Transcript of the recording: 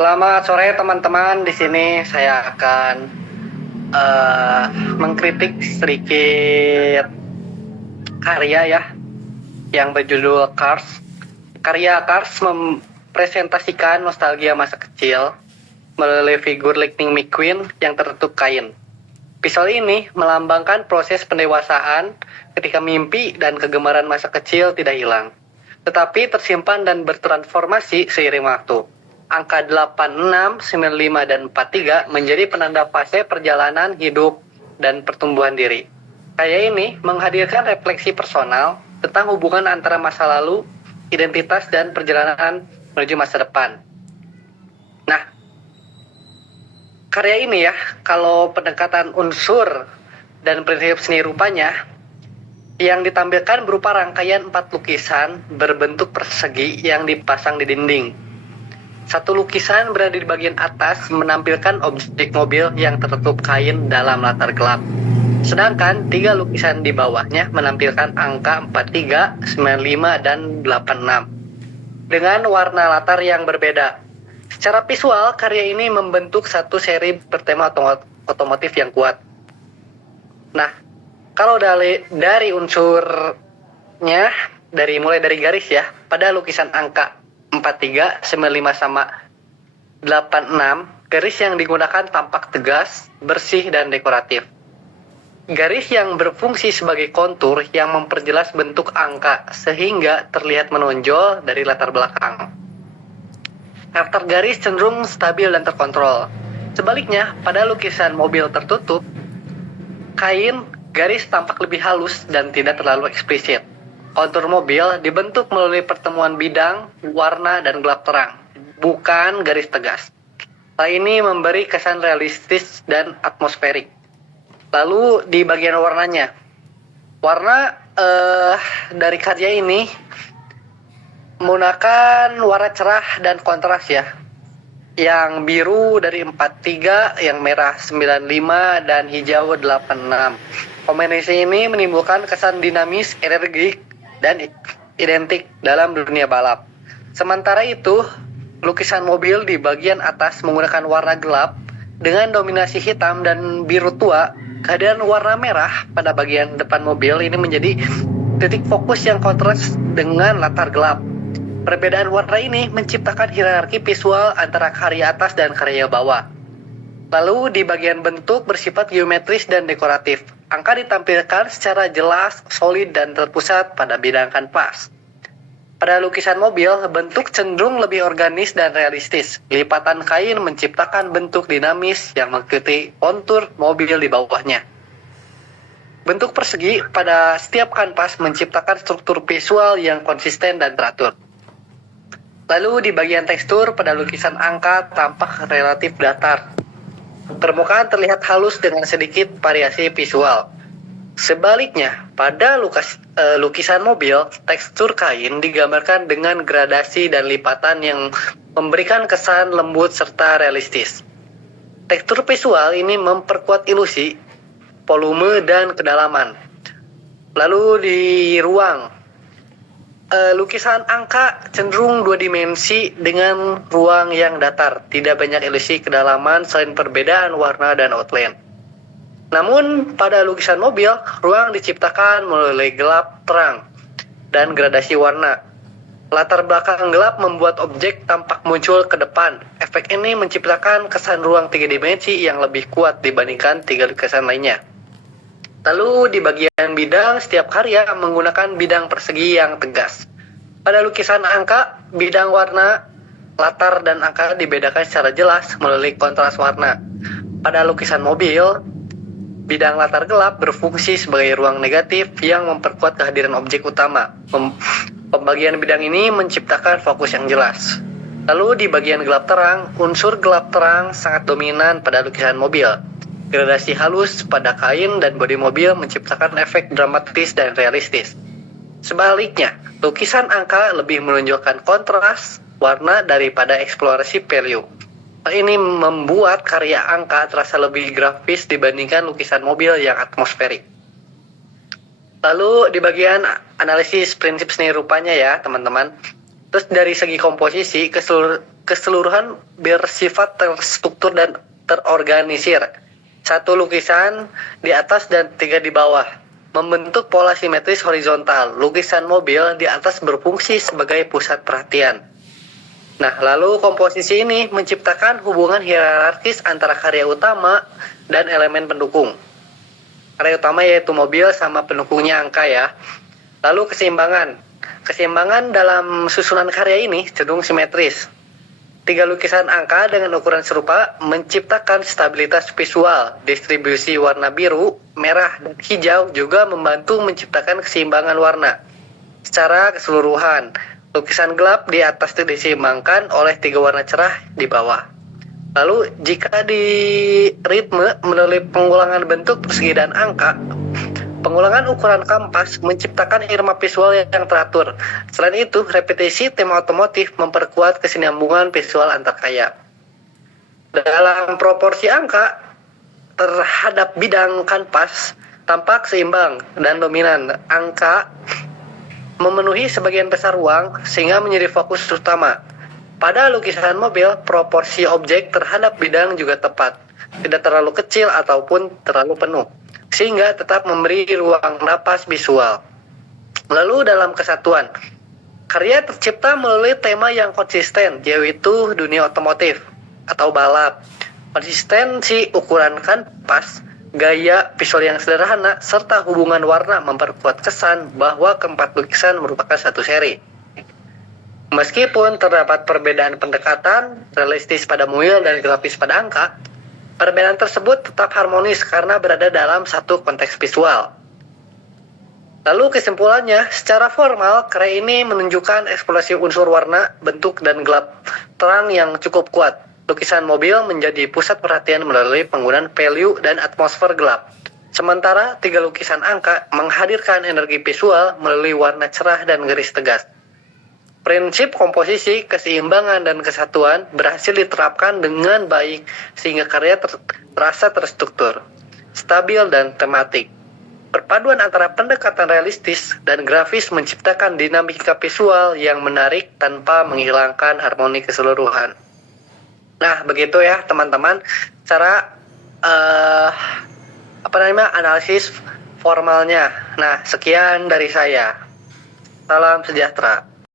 Selamat sore teman-teman. Di sini saya akan mengkritik sedikit karya ya yang berjudul Cars. Karya Cars mempresentasikan nostalgia masa kecil melalui figur Lightning McQueen yang tertutup kain. Visual ini melambangkan proses pendewasaan ketika mimpi dan kegemaran masa kecil tidak hilang, tetapi tersimpan dan bertransformasi seiring waktu. Angka 86, 95, dan 43 menjadi penanda fase perjalanan hidup dan pertumbuhan diri. Karya ini menghadirkan refleksi personal tentang hubungan antara masa lalu, identitas, dan perjalanan menuju masa depan. Nah, karya ini ya, kalau pendekatan unsur dan prinsip seni rupanya, yang ditampilkan berupa rangkaian 4 lukisan berbentuk persegi yang dipasang di dinding. Satu lukisan berada di bagian atas menampilkan objek mobil yang tertutup kain dalam latar gelap. Sedangkan 3 lukisan di bawahnya menampilkan angka 43, 95, dan 86 dengan warna latar yang berbeda. Secara visual, karya ini membentuk satu seri bertema otomotif yang kuat. Nah, kalau dari unsurnya, mulai dari garis ya, pada lukisan angka 43, 95, sama 86, garis yang digunakan tampak tegas, bersih, dan dekoratif. Garis yang berfungsi sebagai kontur yang memperjelas bentuk angka sehingga terlihat menonjol dari latar belakang. Karakter garis cenderung stabil dan terkontrol. Sebaliknya, pada lukisan mobil tertutup, kain garis tampak lebih halus dan tidak terlalu eksplisit. Kontur mobil dibentuk melalui pertemuan bidang, warna, dan gelap terang, bukan garis tegas. Hal ini memberi kesan realistis dan atmosferik. Lalu di bagian warnanya, warna dari karya ini menggunakan warna cerah dan kontras ya. Yang biru dari 43, yang merah 95, dan hijau 86. Kombinasi ini menimbulkan kesan dinamis, energik, dan identik dalam dunia balap. Sementara itu, lukisan mobil di bagian atas menggunakan warna gelap dengan dominasi hitam dan biru tua. Kehadiran warna merah pada bagian depan mobil ini menjadi titik fokus yang kontras dengan latar gelap. Perbedaan warna ini menciptakan hierarki visual antara karya atas dan karya bawah. Lalu di bagian bentuk bersifat geometris dan dekoratif. Angka ditampilkan secara jelas, solid, dan terpusat pada bidang kanvas. Pada lukisan mobil, bentuk cenderung lebih organis dan realistis. Lipatan kain menciptakan bentuk dinamis yang mengikuti kontur mobil di bawahnya. Bentuk persegi pada setiap kanvas menciptakan struktur visual yang konsisten dan teratur. Lalu di bagian tekstur, pada lukisan angka tampak relatif datar. Permukaan terlihat halus dengan sedikit variasi visual. Sebaliknya, pada lukisan mobil, tekstur kain digambarkan dengan gradasi dan lipatan yang memberikan kesan lembut serta realistis. Tekstur visual ini memperkuat ilusi, volume, dan kedalaman. Lalu di ruang, lukisan angka cenderung 2 dimensi dengan ruang yang datar, tidak banyak ilusi kedalaman selain perbedaan warna dan outline. Namun pada lukisan mobil, ruang diciptakan melalui gelap terang dan gradasi warna. Latar belakang gelap membuat objek tampak muncul ke depan. Efek ini menciptakan kesan ruang 3 dimensi yang lebih kuat dibandingkan 3 lukisan lainnya. Lalu di bagian bidang, setiap karya menggunakan bidang persegi yang tegas. Pada lukisan angka, bidang warna, latar, dan angka dibedakan secara jelas melalui kontras warna. Pada lukisan mobil, bidang latar gelap berfungsi sebagai ruang negatif yang memperkuat kehadiran objek utama. Pembagian bidang ini menciptakan fokus yang jelas. Lalu di bagian gelap terang, unsur gelap terang sangat dominan pada lukisan mobil. Gradasi halus pada kain dan bodi mobil menciptakan efek dramatis dan realistis. Sebaliknya, lukisan angka lebih menunjukkan kontras warna daripada eksplorasi value. Hal ini membuat karya angka terasa lebih grafis dibandingkan lukisan mobil yang atmosferik. Lalu di bagian analisis prinsip seni rupanya ya teman-teman. Terus dari segi komposisi, keseluruhan bersifat terstruktur dan terorganisir. Satu lukisan di atas dan 3 di bawah, membentuk pola simetris horizontal. Lukisan mobil di atas berfungsi sebagai pusat perhatian. Nah, lalu komposisi ini menciptakan hubungan hierarkis antara karya utama dan elemen pendukung. Karya utama yaitu mobil sama pendukungnya angka ya. Lalu keseimbangan. Keseimbangan dalam susunan karya ini cenderung simetris. 3 lukisan angka dengan ukuran serupa menciptakan stabilitas visual. Distribusi warna biru, merah, dan hijau juga membantu menciptakan keseimbangan warna. Secara keseluruhan, lukisan gelap di atas itu diseimbangkan oleh 3 warna cerah di bawah. Lalu jika di ritme melalui pengulangan bentuk persegi dan angka, pengulangan ukuran kampas menciptakan irama visual yang teratur. Selain itu, repetisi tema otomotif memperkuat kesinambungan visual antar karya. Dalam proporsi angka terhadap bidang kanvas tampak seimbang dan dominan. Angka memenuhi sebagian besar ruang sehingga menjadi fokus utama. Pada lukisan mobil, proporsi objek terhadap bidang juga tepat, tidak terlalu kecil ataupun terlalu penuh, sehingga tetap memberi ruang napas visual. Lalu dalam kesatuan, karya tercipta melalui tema yang konsisten, yaitu dunia otomotif atau balap. Konsistensi ukuran kanvas, gaya visual yang sederhana, serta hubungan warna memperkuat kesan bahwa keempat lukisan merupakan satu seri. Meskipun terdapat perbedaan pendekatan, realistis pada mobil dan grafis pada angka, perbedaan tersebut tetap harmonis karena berada dalam satu konteks visual. Lalu kesimpulannya, secara formal, karya ini menunjukkan eksplorasi unsur warna, bentuk, dan gelap terang yang cukup kuat. Lukisan mobil menjadi pusat perhatian melalui penggunaan value dan atmosfer gelap. Sementara 3 lukisan angka menghadirkan energi visual melalui warna cerah dan garis tegas. Prinsip komposisi, keseimbangan, dan kesatuan berhasil diterapkan dengan baik sehingga karya terasa terstruktur, stabil, dan tematik. Perpaduan antara pendekatan realistis dan grafis menciptakan dinamika visual yang menarik tanpa menghilangkan harmoni keseluruhan. Nah, begitu ya teman-teman cara analisis formalnya. Nah, sekian dari saya. Salam sejahtera.